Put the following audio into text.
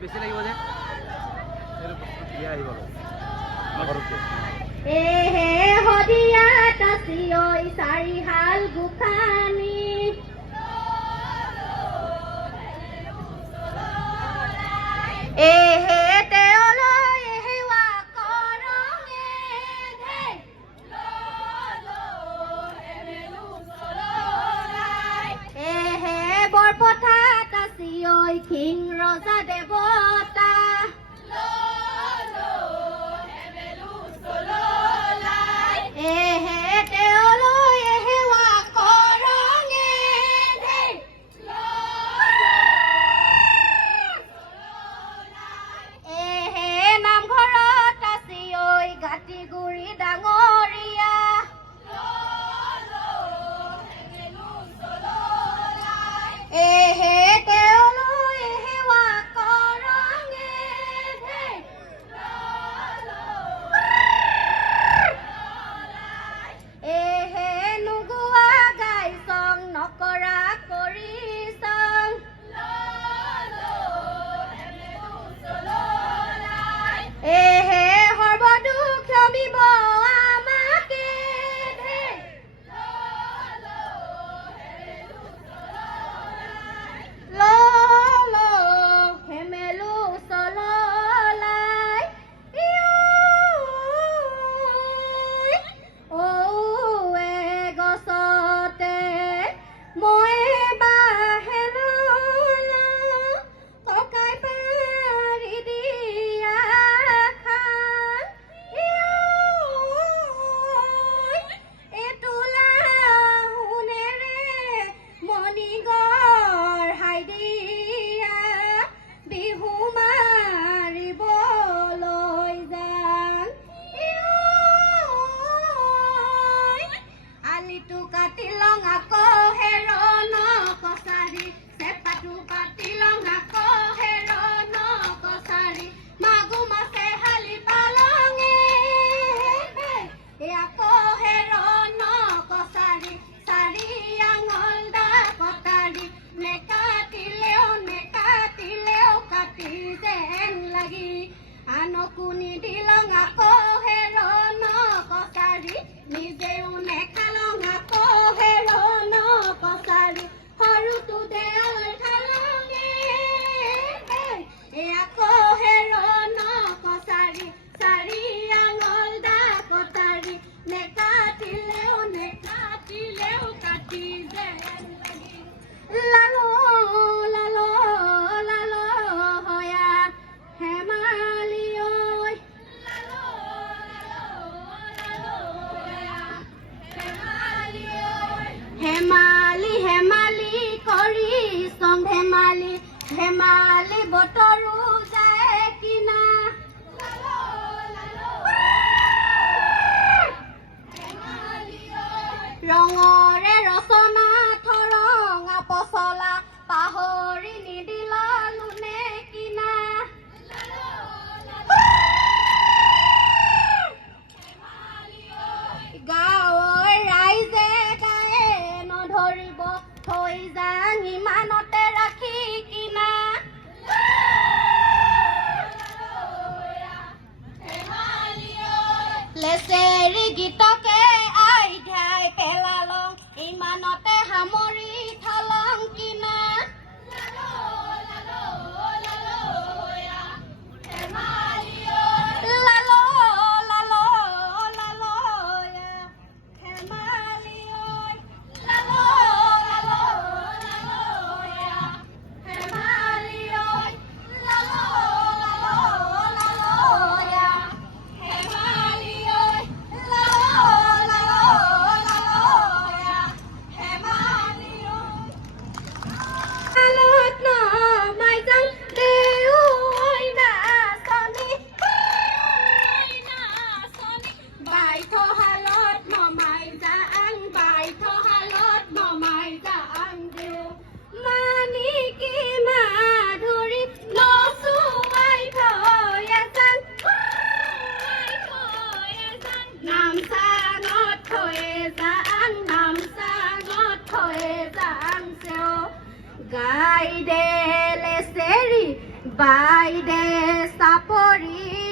বেছি লাগিব যে এহে হদিয়াত আছিয়ৈ চাৰিহাল গোসানী এহে তেওঁলৈ সেৱা কৰঙে এহে বৰপথাত আছিয়ৈ কিং ৰজা দেৱতা এহে তেওঁলৈ সেৱা কৰঙে এহে নামঘৰত আছিয়ৈ গাতিগুৰি ডাঙৰীয়া এহে তেওঁলৈ সেৱা কৰঙে এহে নুগুৱা গাই চং নকৰা কৰি চং এহে সৰ্বদুখ ক্ষমিব আমাকে হেমেলু চললাই ঔৱে গছতে মই বাহেললা ককাই পাৰি দিয়া খান এটোলা শুনেৰে মণিগড় হাই দিয়া বিহু মাৰিবলৈ যাং আলিটো কাটি লং আকৌ হেৰণ কছাৰী চেপাটো কাটি লং আকৌ হেৰণ কছাৰী মাগু মাছে হালি পালঙে আকৌ হেৰণ কছাৰী চাৰি আঙল দা কটাৰী নেকাটিলেও কাটি যেন লাগি আনকো নিদিলং আকৌ হেৰণ কছাৰী নিজেও নেখালং আকৌ হেৰণ কছাৰী সৰুটো দেউল খালঙে আকৌ হেৰণ কছাৰী চাৰি আঙল দা কটাৰী নেকাটিলেও কাটি যেন লাগি লালো লালো লালো হয়া হেমালি ঐ হেমালি হেমালি কৰি চং ধেমালি বতৰো যায় কিনা ৰঙৰে ৰচনা থৰঙা পচলা পাহৰি নিদিলা লুনে কিনা গাঁৱৰ ৰাইজে গায়ে নধৰিব থৈ যাং ইমানতে ৰাখি কিনা বাইদে চাপৰি